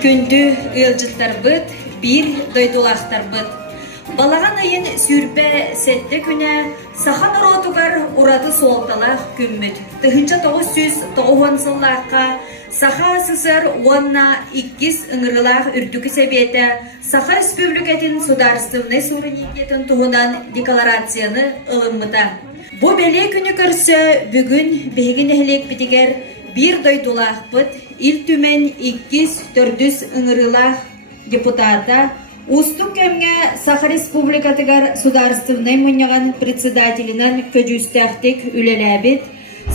Күндү ылжыттарбыт, бир дойдулақтарбыт. Балаған айын сүрбе сетте күнә сахан оротугар ураты солталақ күмміт. Тыхынча 990 сыллаққа Саха сысыр уанна 2 ыңырылақ үрдікі себеті Саха Республикатын сударственный суверенитетін туғынан декларацияны ылыммыта. Бу беле күні көрсі бүгін бейгін әхілек бітігер bir doydulaq bıt, il tümen 2-4 ыңырылақ депутата Устук кемге Саха Республикатыгар сударственный мұньяған председателінен көджүстәқтік үлеләбет,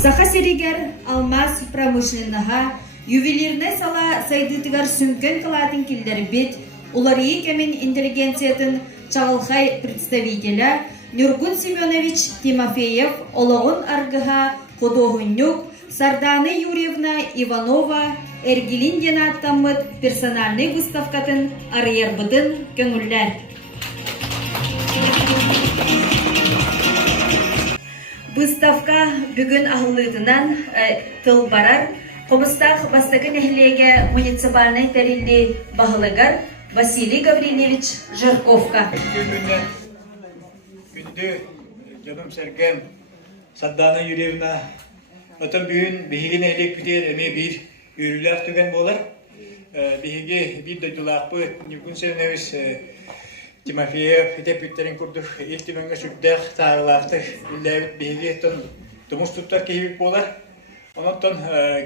Саха Серигер алмаз промышленныға ювелирне сала сайдытыгар сүнкен кылатын килдер бет, уларии кемен интеллигенциятын чағылхай представителя Нюргун Семенович Тимофеев олығын аргыға Ходогунюк Сарданы Юрьевна Иванова Эргилин денаттамыт персональный выставкатын арыербыдын көңүлләр. Выставка бүгін ағылытынан тыл барар. Қомыстақ бастакын әхілеге муниципальный тәрелі бағылығар Василий Гаврилевич Жарковка. Күнді жаным сәргем Сарданы Юрьевна Отын бүгін бейген әлек бітер әме бір үрілер түген болар. Бейге бір дойдулақ бұд, Нюргун Семенович Тимофеев депүттерін күрдік, елтіменге сүрдәқ тағылақтық үлләбіт бейге тұмыс тұттар кейбік болар. Онықтан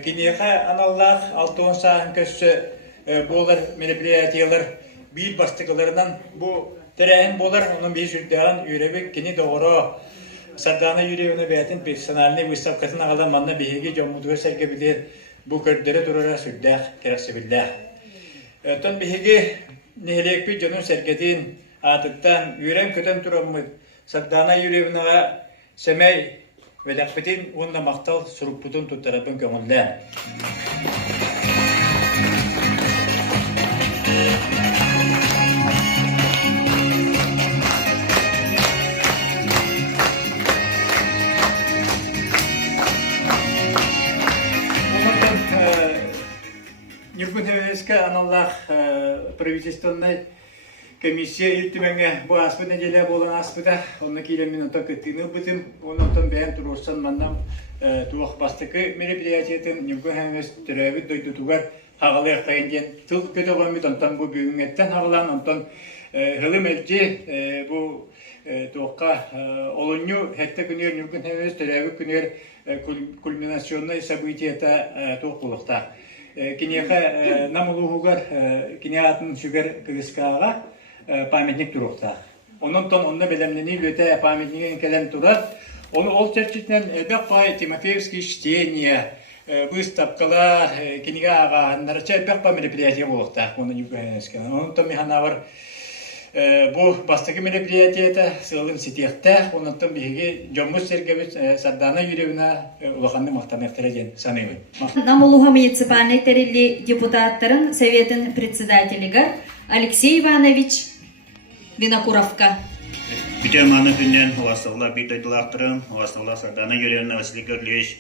кенеға аналлақ 6-10 сағын көсі болар мероприятиялар бір бастықыларынан бұл тәрәйін болар. Оның бей сүрдәғын үйребек кене доғыра Сардана Юрьевна бәтін персональный выставкасын ағалан манна бейге жомудуға сәрге білер бұл көрдері тұрара сүрдәқ керақсы білдәқ. Тон бейге нехелекпі жонын сәргетін атыттан үйрен көтен тұрамыз Сардана Юрьевнаға сәмәй вәләқпетін онда мақтал сұруппутын тұттарапын көңілдән. Нюргун Семеновичка аналлах правительственной комиссия илтіменге бұл аспыт неделе болан аспыта. Онна кейлемін онтан көттігіні бұтым, онтан бәйін тұрорсан маннам туақ бастықы мероприятиятын Нюргун Семенович түрәбіт дойдутуғар хағалар қайынден тыл көті ғамет онтан бұл бүгінгеттен хағалан, онтан ғылым әлде бұл туаққа олыню хәтті күнер Нюргун Семенович түрәбіт күнер кульминационный событията туақ болықта. Кинеха намулугар кинеатын сүгер кыгыскага памятник турукта. Онтон онна белемнени лөтә памятниген келем турар. Оны ол чәрчитнен бәкпай Тимофеевский чтение, выставкалар, кинега нарча бәкпай мероприятие болукта. Оны югенескен. Онтон механавар бу бастагы мероприятието сылын ситехте, онтон биге жоммус сергебит Сардана Юрьевна улаханны мактамактырген саныйбы. Намулуха муниципальный тәрелі депутаттарын Советын председателігі Алексей Иванович Винокуровка. Битеманы күннен уасылла бит дойдулақтырын, уасылла Сардана Юрьевна Василий Гаврилевич.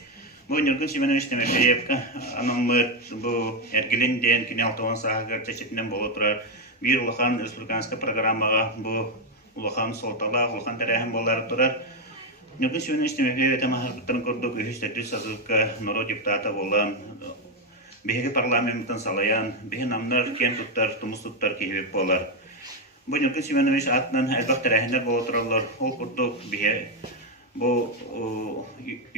Бұл Нюргун Семенович Тимофеевка, анамыр бұл әргілінден кене 6 сағығыр тәшетінен болу тұрар. Bir Улахан республиканская программаға бұл Улахан солтала, Улахан тәрәхін болар тұрар. Нюргун Семенович Тимофеев әтемағырбыттарын көрдік үйістәді сазылыққа нұро депутата болан, бейгі парламенттен салаян, бейгі намнар кен тұттар, тұмыс тұттар кейбек болар. Бұл Нюргун Семенович атынан әлбақ тәрәхіндер болу тұралар. Ол құрдық бейгі бұл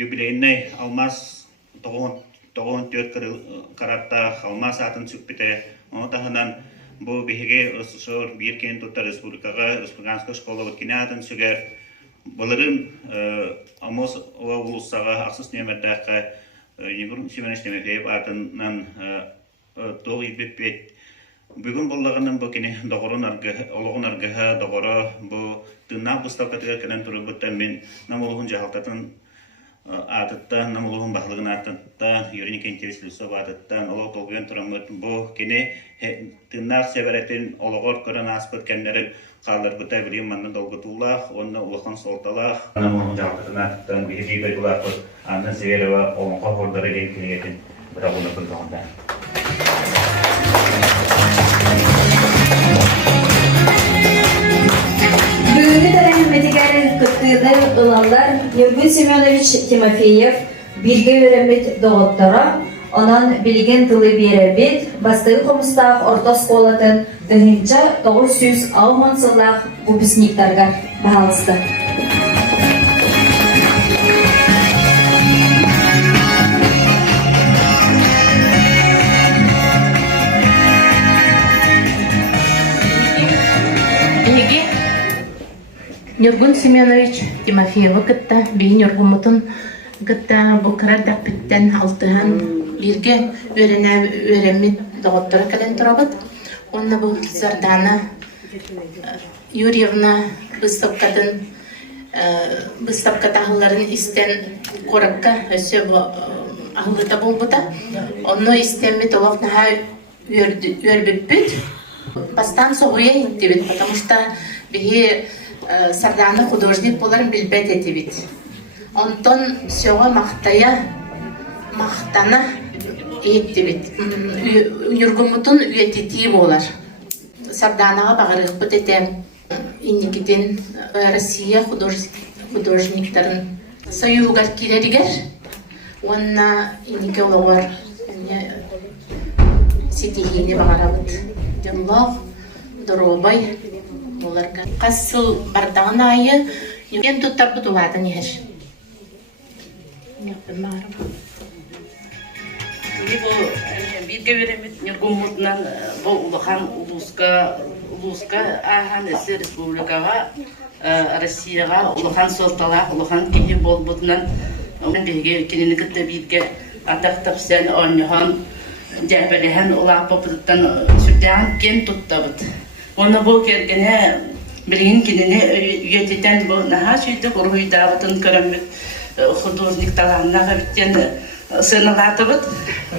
юбилейнай алмаз 94 каратта алмаз атын сүппеті. Оны тағынан бұл бейге ұсысыр бір кен тұттар республикаға, республиканская школа өткене атын сүгер. Бұлырын Амос ұлысаға ақсыз немердаққа Нюргун Семенович Тимофеев атынан тоғы ебеппет. Бүгін болағының бұл кене доғырын арғыға доғыры бұл тыңнақ бұставқатыға кәнен тұры бұттан мен намылығын жағалтатын атыттан, намылығын бағылығын атыттан, юринік интереслісі атыттан, олық толғын тұрамыд бұл кене тыңнақ сәбәреттен олығыр көрін аспыт кәнлерін қалдар бұтай білем маннан долғытулақ, онны ұлықын солталақ. Намылығын жағалтатын атыттан бейгей бәйдулақ бұд, аңын сәверіва олыңға ғордары ден кенегетін бұра бұны бұлғанда. Бүгінгі тәрәхметігер күттірді ұлалар Нургул Семенович Тимофеев бірге өремет доғыттыра, онан білген тылы беребет, бастығы қомыстақ орта сколатын дыңынша 900 аумансылақ выпускниктарға бағалысты. Нургул Семенович Тимофеева кытта бейін Нургумутун кытта букара дақпиттен алтыған бирге өремет доғыттары кәлен тұрабыт. Онна бұл Сардана Юрьевна выставка тағыларын истен қоракка өсі ағылыта болбыта. Онны истенмет олақ наға өрбіппіт. Бастан соғуя иттебет, потому что бігі Сардана художник боларын билбет етебет. Онтон сөға мақтана еттебет. Нургумутун үйететии болар. Сарданаға бағырық бұт етем. Инникиден Россия художниктарын союғар келерігер. Онна иннике олағар сетихине бағарабыт. Жонлақ, Доробай. Оларға қасыл бардағын айы ен тұттар бұтылады нер. Бірге веремет Нургумутунан бұл улахан улуска ахан эссе республикаға, Россияға улахан солталақ, улахан кейі бол бұтынан бірге кенені күтті бірге атақтап сән орныған жәбәліған улақ бұпыдықтан сүрдіған кен тұттабыд. Оны бұл кергене білген кеніне үйететен бұл наға сөйдік ұрғыйдағытын көріммет художник талағынаға біттен сыналатыбыд.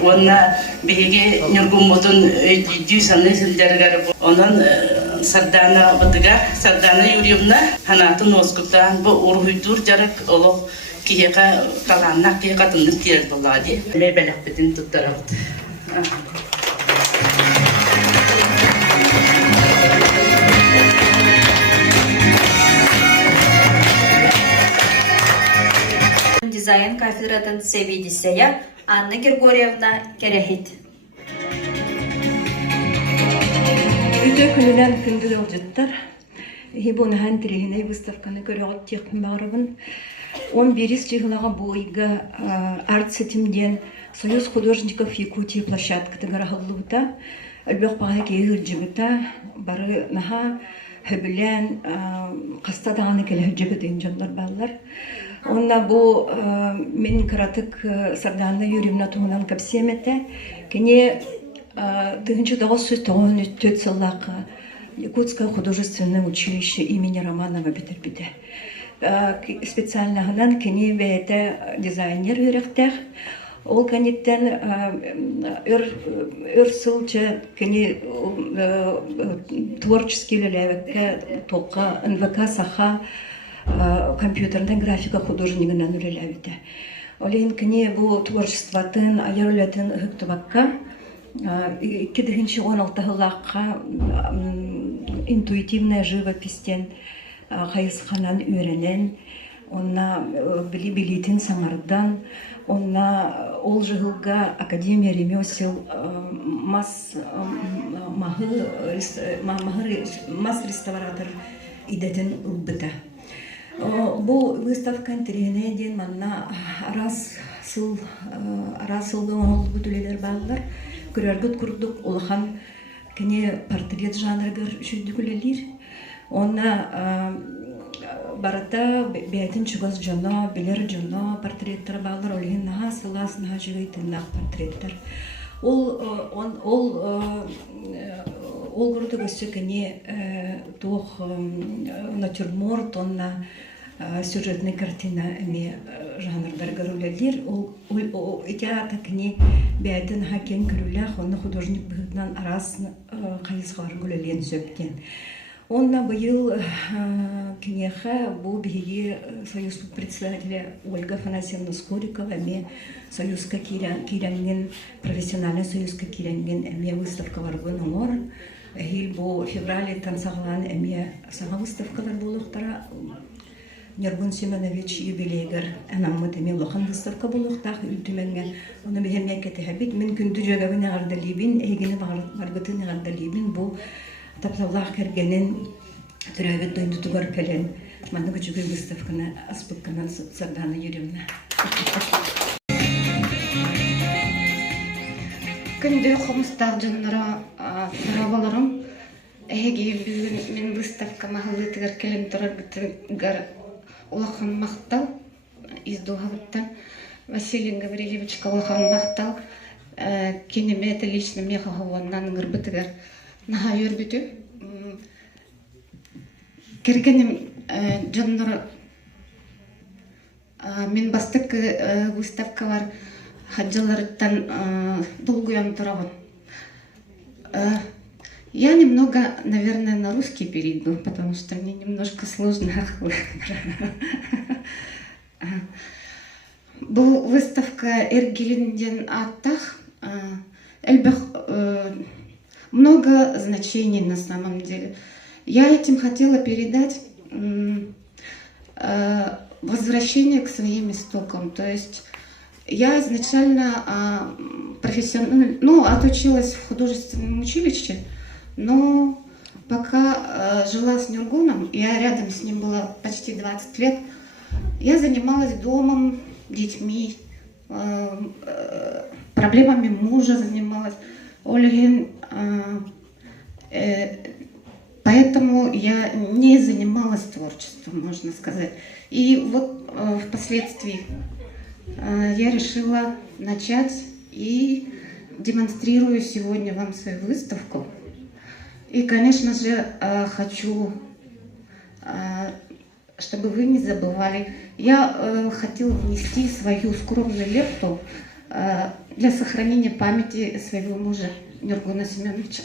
Оны біге Нургумутун өйдүй саны сілдергер бұл. Онын Сардана бұдығар, Сардана Юрьевна ханатын оскуптан бұл ұрғыйдур жарық олық кейеға талағына кейеқатынның керді олади. Мен бәлік бітін тұттарабыд. Дизайн кафедратын Севидисея Анна Григорьевна Керехит. Үтө күнүнөн күндү олжуттар. Хибунахан тирихине выставканы көрөгөт текпин барыбын. 11 жыгылага бойга арт сетимден Союз художников Якутии площадката гарахыллыбыта. Альбек бага кейгиржибыта бары наха хөбүлен кастадаганы кележибетин жандар баллар. Онна бу мен каратык Сардана Юрьевна тугунан капсемете кене 1994 сыллакы Якутское художественное училище имени Романова битербиде. Специальныгынан кене бейте дизайнер үйректех. Ол каниттен өр-сылча кене творческий лелевекке тоққа НВК саха компьютерная графика художнигынан үлеләбите. Олейн кене бу творчестватын аярлатын хыктыбакка 2016-лакка интуитивная живопистен хайысханан үйренен, онна билитин саңардан, онна ол жығылга Академия ремесел мас реставратор идетін ұлбыта. Бұл выставкан тірегіне ден манна арасылдың оғыл бүтілелер бағылар. Көрергіт күрдік олыған кене портрет жанрыгыр шүйдігілелер. Онна барата бәйтін чүгіз жона, білер жона портреттер бағылар. Олығын наға сылас, наға жығайтыннақ портреттер. Ол күрді көсі кене тоқ натюрморт, онна сюжетный картина эме жанрдар көрүлелер. Ол итяата кене бәйтін хакен көрүлях, онна художник бұғытнан арас қайызғар көрүлен сөптен. Онна быйыл кенеха бу биги союз председателя Ольга Афанасьевна Скорикова эме союзка киренген, профессиональный союзка киренген эме выставка барбын оңор. Эхил бу февраль тансаглан эме сага выставкалар болуктара Нергун Семенович юбилейгер анаммы деме лохан выставка болуктах үлтүмеңе оны бехеммен кетебит мен күндү жөгөбүн агардалибин эгени баргытын агардалибин бу тапталлах кергенин төрөгөт дойдутугар келен маны күчүгү выставканы аспытканан Сардана Юрьевна Күндү хомустар жоннора тарабаларым эги бүгүн мен выставка махаллытыгар келен турар битгар улахан мактал издугабыттан Василий Гаврилевич улахан мактал кинеме это лично мне хаваннан гырбытыгар наха йөрбүтү кергеним жоннора мен бастык выставка бар хаджаларыттан долгуям турабын. Я немного, наверное, на русский перейду, потому что мне немножко сложно. Бұл выставка Эргелинден аттах. Много значений на самом деле. Я этим хотела передать возвращение к своим истокам. То есть я изначально отучилась в художественном училище, но пока жила с Нюргуном, я рядом с ним была почти 20 лет, я занималась домом, детьми, проблемами мужа занималась, поэтому я не занималась творчеством, можно сказать. И вот впоследствии я решила начать и демонстрирую сегодня вам свою выставку. И, конечно же, хочу, чтобы вы не забывали. Я хотела внести свою скромную лепту для сохранения памяти своего мужа Нюргуна Семеновича.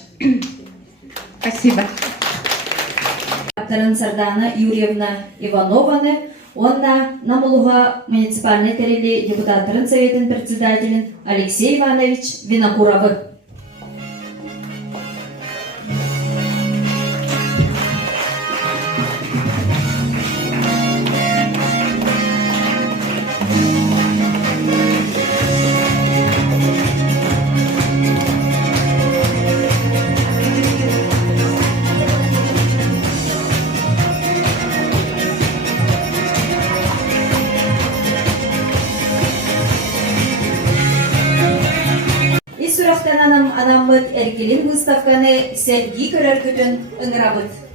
Спасибо. Сардана Юрьевна Иванованы, онна Намулуга муниципальный терели депутаттарын советін председателин Алексей Иванович Винокуровы. Анаммыт эркелин выставканы Сергей көрөр күтін ыңырабыт.